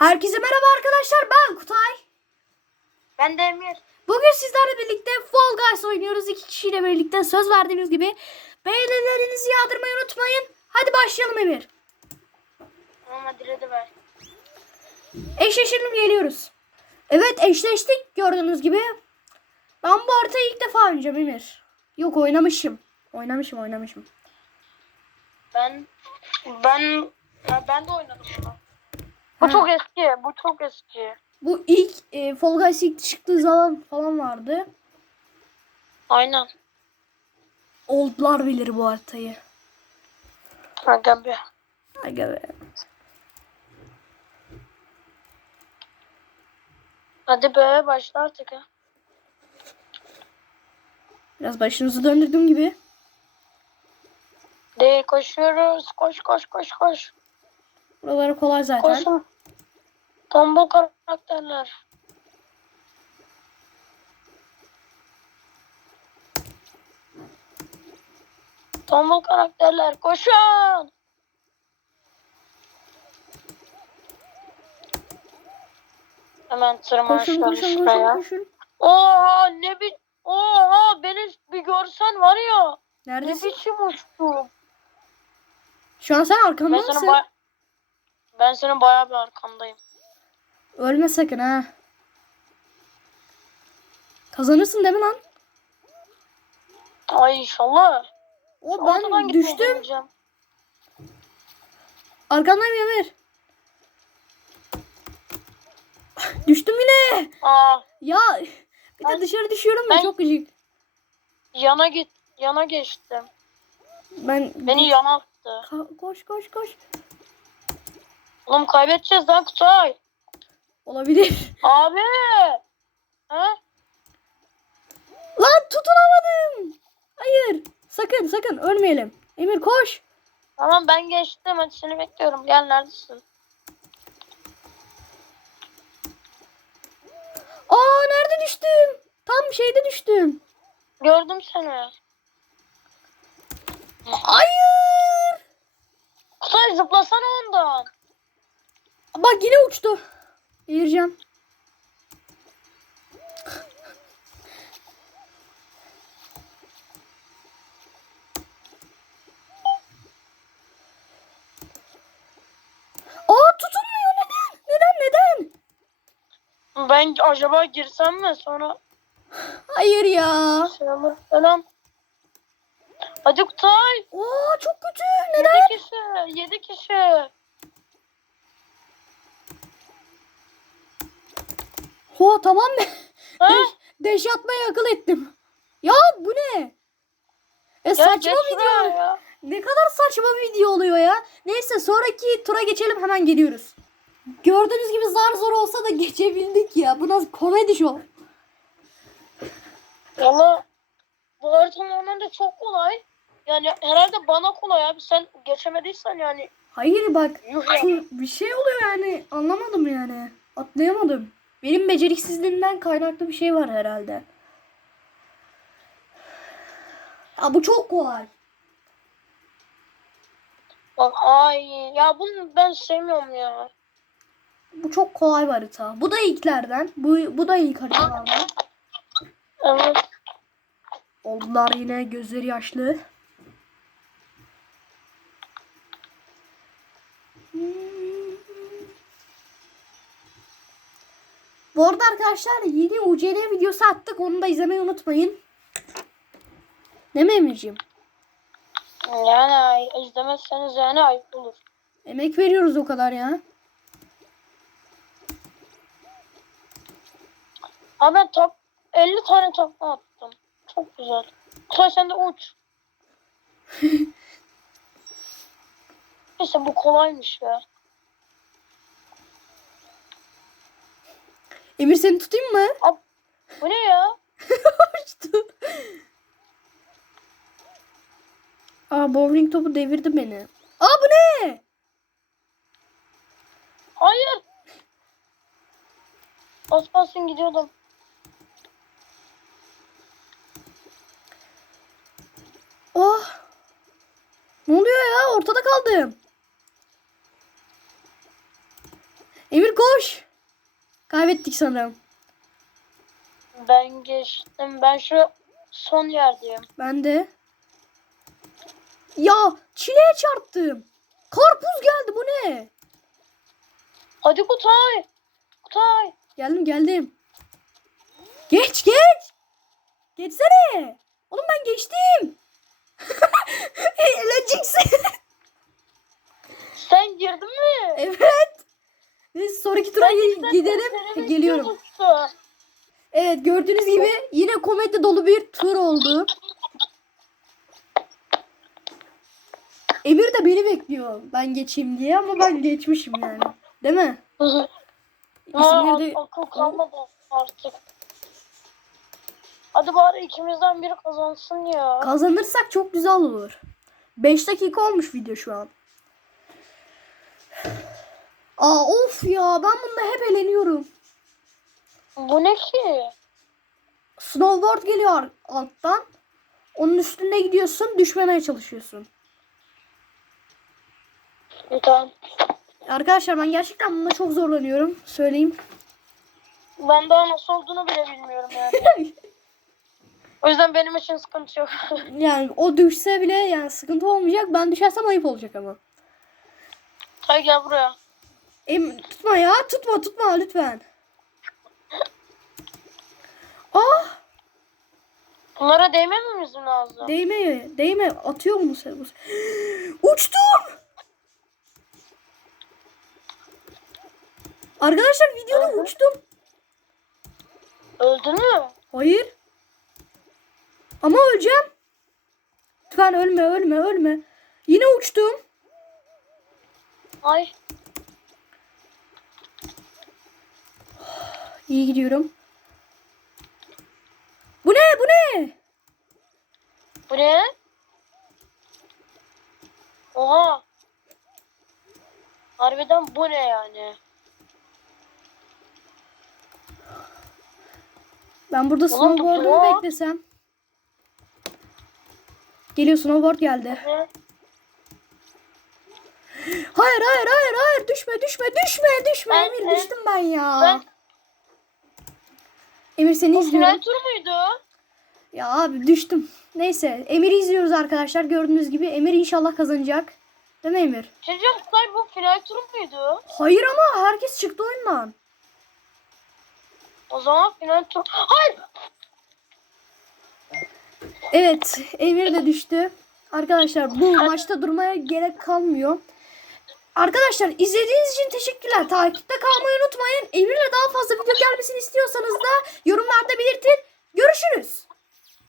Herkese merhaba arkadaşlar ben Kutay. Ben de Emir. Bugün sizlerle birlikte Fall Guys oynuyoruz. İki kişiyle birlikte söz verdiğiniz gibi. Beğenilerinizi yağdırmayı unutmayın. Hadi başlayalım Emir. Tamam hadi ready ver. Eşleşelim geliyoruz. Evet eşleştik gördüğünüz gibi. Ben bu haritayı ilk defa oynayacağım Emir. Yok oynamışım. Oynamışım oynamışım. Ben ben ben de oynadım bunu. Bu Ha. çok eski. Bu çok eski. Bu ilk e, Fall Guys ilk çıktığı zaman falan vardı. Aynen. Oldlar bilir bu haritayı. Aga be. Aga be. Hadi be başla artık ha. Biraz başınızı döndürdüğüm gibi. De koşuyoruz. Koş koş koş koş. Buraları kolay zaten. Koşun. Tombul karakterler. Tombul karakterler koşun. Hemen tırman Koşun koşun koşun şuraya. koşun. Oha ne bi Oha beni bir görsen var ya. Ne Neredesin? biçim uçtum. Şu an sen arkamda mısın? ben senin bayağı bir arkandayım. Ölme sakın ha. Kazanırsın değil mi lan? Ay inşallah. O ben düştüm. deneyeceğim. Arkandayım Emir. düştüm yine. Aa Ya bir de Ben- dışarı düşüyorum ya ben- çok gıcık. yana git. Yana geçtim. Ben Beni yana attı. Ka- koş koş koş. Oğlum kaybedeceğiz lan Kutay. Olabilir. Abi. Ha? lan tutunamadım. Hayır. Sakın sakın ölmeyelim. Emir koş. Tamam ben geçtim. Hadi seni bekliyorum. Gel neredesin? Aa nerede düştüm? Tam şeyde düştüm. Gördüm seni. Hayır. Kutay zıplasana ondan. Bak yine uçtu. Eğireceğim. Aa tutunmuyor neden? Neden neden? Ben acaba girsem mi sonra Hayır ya. şey olur falan. Hadi Kutay. Oo çok kötü. Neden? Yedi kişi. Yedi kişi. Ho tamam mı? Ha? Deş atmaya akıl ettim. Ya bu ne? E Ya saçma video. ya. Ne kadar saçma bir video oluyor ya. Neyse sonraki tura geçelim hemen geliyoruz. Gördüğünüz gibi zar zor olsa da geçebildik ya. Bu nasıl komedi show. Valla bu harita normalde çok kolay. Yani herhalde bana kolay abi. Sen geçemediysen yani. Hayır bak bir şey oluyor yani. Anlamadım yani. Atlayamadım. Benim beceriksizliğimden kaynaklı bir şey var herhalde. Ya bu çok kolay. Ay ya bunu ben sevmiyorum ya. Bu çok kolay bir harita. Bu da ilklerden. Bu, bu da ilk haritalardan. Evet. Oldular yine gözleri yaşlı. Bu arada arkadaşlar yeni UCL videosu attık. Onu da izlemeyi unutmayın. Değil mi Emirciğim? Yani izlemezseniz yani ayıp olur. Emek veriyoruz o kadar ya. Abi ben top 50 tane takla attım. Çok güzel. Kutay sen de uç. Neyse bu kolaymış ya. Emir seni tutayım mı? Bu ne ya? Uçtu. Aa bowling topu devirdi beni. Aa bu ne? Hayır. Az kalsın gidiyordum. Oh. Ne oluyor ya? Ortada kaldım. Emir koş. Kaybettik sanırım. Ben geçtim. Ben şu son yerdeyim. Ben de. Ya çileğe çarptım. Karpuz geldi bu ne? Hadi Kutay. Kutay. Geldim geldim. Geç geç. Geçsene. Oğlum ben geçtim. Eğleneceksin. Sen girdin mi? evet. İşte gidelim. Geliyorum. Evet gördüğünüz gibi yine komedi dolu bir tur oldu. Emir de beni bekliyor ben geçeyim diye ama ben geçmişim yani. Değil mi? Hı hı. İsimleri de Aa, akıl kalmadı artık. Hadi bari ikimizden biri kazansın ya. kazanırsak çok güzel olur. 5 dakika olmuş video şu an. Aa of ya ben bunda hep eğleniyorum. Bu ne ki? Snowboard geliyor alttan. Onun üstünde gidiyorsun düşmemeye çalışıyorsun. Tamam. Arkadaşlar ben gerçekten bunda çok zorlanıyorum. Söyleyeyim. Ben daha nasıl olduğunu bile bilmiyorum yani. o yüzden benim için sıkıntı yok. Yani o düşse bile yani sıkıntı olmayacak. Ben düşersem ayıp olacak ama. Hay gel buraya. Em, tutma ya. Tutma tutma lütfen. Ah Bunlara değmememiz mi lazım? değme değme. Atıyor mu sen? Uçtum. Arkadaşlar videoda Aha. uçtum. Öldün mü? Hayır. Ama öleceğim. Lütfen ölme ölme ölme. Yine uçtum. Ay. İyi gidiyorum. Bu ne bu ne? Bu ne? Oha. Harbiden bu ne yani? Ben burada Ulan snowboard'umu bu- beklesem. Geliyor snowboard geldi. Ne? Hayır hayır hayır hayır düşme düşme düşme düşme Ben Emir düştüm ben ya. Ben Emir seni izliyorum. final tur muydu? Ya abi düştüm. Neyse Emir'i izliyoruz arkadaşlar gördüğünüz gibi. Emir inşallah kazanacak. Değil mi Emir? Diyeceğim Kutay bu final tur muydu? Hayır ama herkes çıktı oyundan. O zaman final tur. Hayır. Evet Emir de düştü. Arkadaşlar bu maçta durmaya gerek kalmıyor. Arkadaşlar izlediğiniz için teşekkürler. Takipte kalmayı unutmayın. Emir'le daha fazla video gelmesini istiyorsanız da yorumlarda belirtin. Görüşürüz.